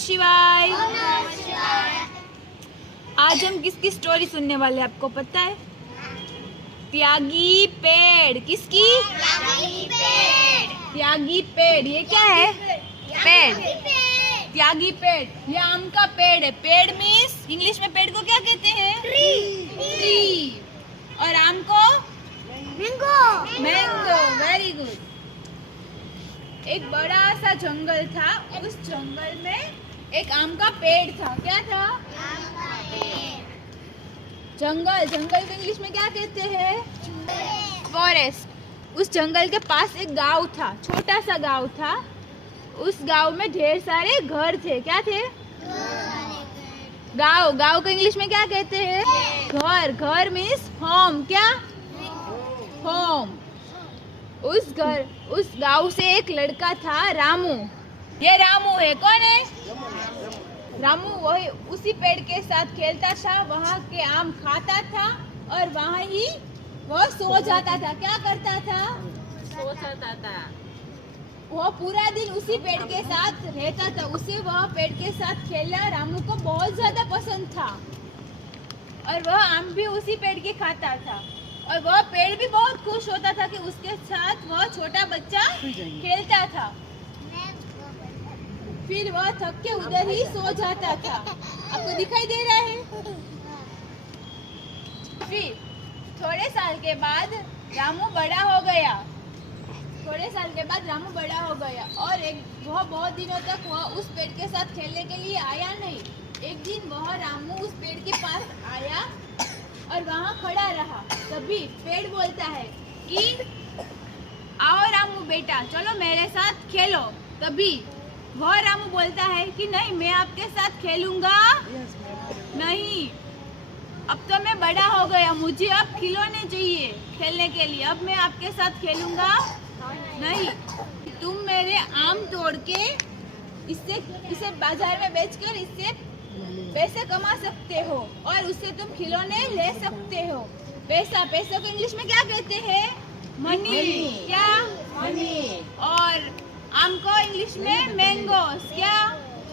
शिवाय। आज हम किसकी स्टोरी सुनने वाले हैं आपको पता है? त्यागी पेड़। किसकी? त्यागी पेड़। ये क्या है? पेड़। त्यागी पेड़। ये आम का पेड़ है। पेड़ मीन्स इंग्लिश में पेड़ को क्या कहते हैं? ट्री। और आम को? मैंगो। Very good. एक बड़ा सा जंगल था। उस जंगल में एक आम का पेड़ था। क्या था? जंगल। जंगल को इंग्लिश में क्या कहते हैं? फॉरेस्ट। उस जंगल के पास एक गांव था, छोटा सा गांव था। उस गांव में ढेर सारे घर थे। क्या थे? गांव। गांव को इंग्लिश में क्या कहते हैं? घर। घर मीन्स होम। क्या? होम। उस गांव से एक लड़का था, रामू। ये रामू है। कौन है? रामू वही उसी पेड़ के साथ खेलता था, वहाँ के आम खाता था और वहाँ ही वह सो जाता था। क्या करता था? सो जाता था। वह पूरा दिन उसी पेड़ के साथ रहता था। उसे वह पेड़ के साथ खेलना रामू को बहुत ज्यादा पसंद था और वह आम भी उसी पेड़ के खाता था और वह पेड़ भी बहुत खुश होता था कि उसके साथ वह छोटा बच्चा खेलता था। फिर वह थक के उधर ही सो जाता था। आपको दिखाई दे रहा है? फिर थोड़े साल के बाद रामू बड़ा हो गया। और वह बहुत दिनों तक वह उस पेड़ के साथ खेलने के लिए आया नहीं। एक दिन वह रामू उस पेड़ के पास आया और वहाँ खड़ा रहा। तभी पेड़ बोलता है कि आओ रामू बेटा, चलो मेरे साथ खेलो। तभी वह रामू बोलता है कि नहीं, मैं आपके साथ खेलूंगा नहीं। अब तो मैं बड़ा हो गया, मुझे अब खिलौने चाहिए खेलने के लिए। अब मैं आपके साथ खेलूंगा नहीं। तुम मेरे आम तोड़ के इसे बाजार में बेचकर इससे पैसे कमा सकते हो और उससे तुम खिलौने ले सकते हो। पैसा। पैसे को इंग्लिश में क्या कहते हैं? मनी। क्या? मनी। और आम को इंग्लिश में मैंगोस। क्या?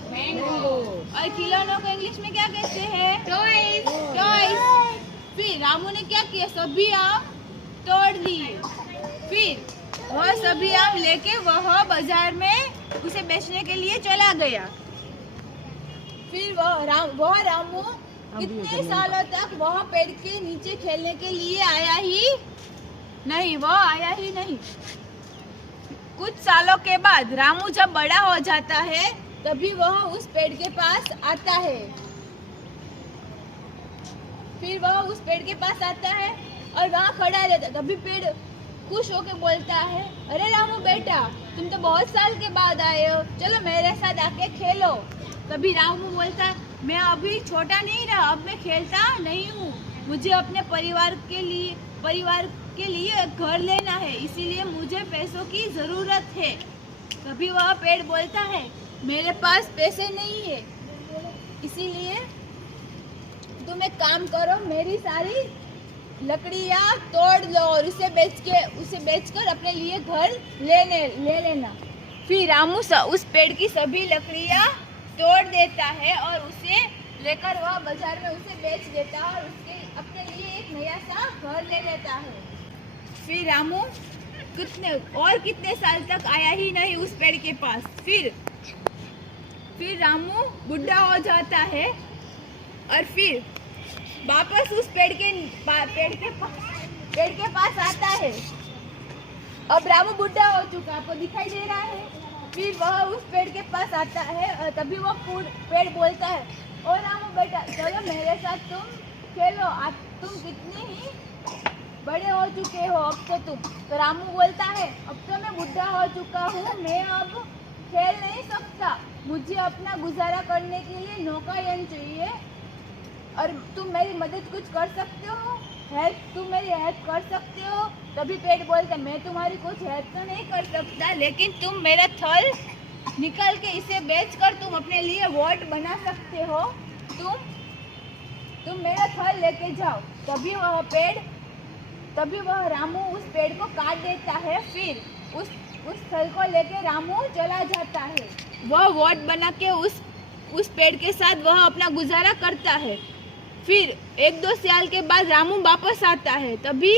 मैंगो। और खिलौनों को इंग्लिश में क्या कहते हैं? टॉयज। फिर रामू ने क्या किया? सभी आम तोड़ दिए। फिर वह सभी आम लेके वह बाजार में उसे बेचने के लिए चला गया। फिर वह रामू कितने सालों तक वह पेड़ के नीचे खेलने के लिए आया ही नहीं। कुछ सालों के बाद रामू जब बड़ा हो जाता है तभी वह उस पेड़ के पास आता है। फिर वह उस पेड़ के पास आता है और वहाँ खड़ा रहता है। तभी पेड़ खुश होकर बोलता है, अरे रामू बेटा, तुम तो बहुत साल के बाद आए हो, चलो मेरे साथ आके खेलो। तभी रामू बोलता है, मैं अभी छोटा नहीं रहा, अब मैं खेलता नहीं हूँ। मुझे अपने परिवार के लिए एक घर लेना है, इसीलिए मुझे पैसों की जरूरत है। तभी वह पेड़ बोलता है, मेरे पास पैसे नहीं है, इसीलिए तुम एक काम करो, मेरी सारी लकड़ियाँ तोड़ लो और उसे बेचकर अपने लिए घर ले लेना। फिर रामू उस पेड़ की सभी लकड़ियाँ तोड़ देता है और उसे लेकर वह बाजार में उसे बेच देता है और उसके अपने लिए एक नया सा घर ले लेता है। फिर रामू कितने साल तक आया ही नहीं उस पेड़ के पास। फिर रामू बुढ़ा हो जाता है और फिर वापस उस पेड़ के पास आता है। अब रामू बुढ़ा हो चुका, आपको दिखाई दे रहा है। फिर वह उस पेड़ के पास आता है और तभी वो पेड़ बोलता है, ओ रामू बेटा, चलो मेरे साथ तुम खेलो, तुम कितने ही बड़े हो चुके हो अब तो रामू बोलता है, अब तो मैं बुढ़ा हो चुका हूँ, मैं अब खेल नहीं सकता, मुझे अपना गुजारा करने के लिए नौकरन चाहिए और तुम मेरी मदद कुछ कर सकते हो, तुम मेरी हेल्प कर सकते हो। तभी पेड़ बोलता, मैं तुम्हारी कुछ हेल्प तो नहीं कर सकता, लेकिन तुम मेरा थल निकाल के इसे बेचकर तुम अपने लिए वोट बना सकते हो। तुम मेरा थल लेके जाओ। तभी वह रामू उस पेड़ को काट देता है। फिर उस थल को लेके रामू चला जाता है। वह वोट बना के उस पेड़ के साथ वह अपना गुजारा करता है। फिर 1-2 साल के बाद रामू वापस आता है। तभी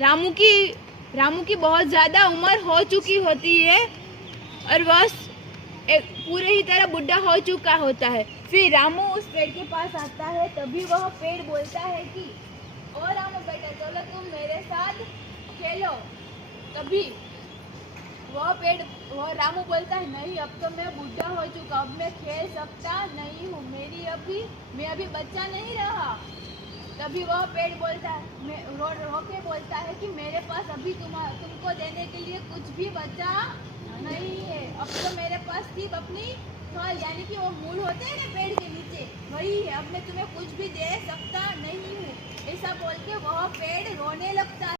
रामू की बहुत ज़्यादा उम्र हो चुकी होती है और वह पूरे ही तरह बुढ़ा हो चुका होता है। फिर रामू उस पेड़ के पास आता है। तभी वह पेड़ बोलता है कि ओ रामू बेटा, चलो तुम मेरे साथ खेलो। तभी वह रामू बोलता है, नहीं, अब तो मैं बुढ़ा हो चुका, अब मैं खेल सकता नहीं हूँ, मैं अभी बच्चा नहीं रहा। तभी वह पेड़ बोलता है, रो के बोलता है कि मेरे पास अभी तुमको देने के लिए कुछ भी बचा नहीं है। अब तो मेरे पास सिर्फ अपनी फल यानी कि वो मूल होते हैं ना पेड़ के नीचे, वही है। अब मैं तुम्हें कुछ भी दे सकता नहीं हूँ। ऐसा बोल के वह पेड़ रोने लगता है।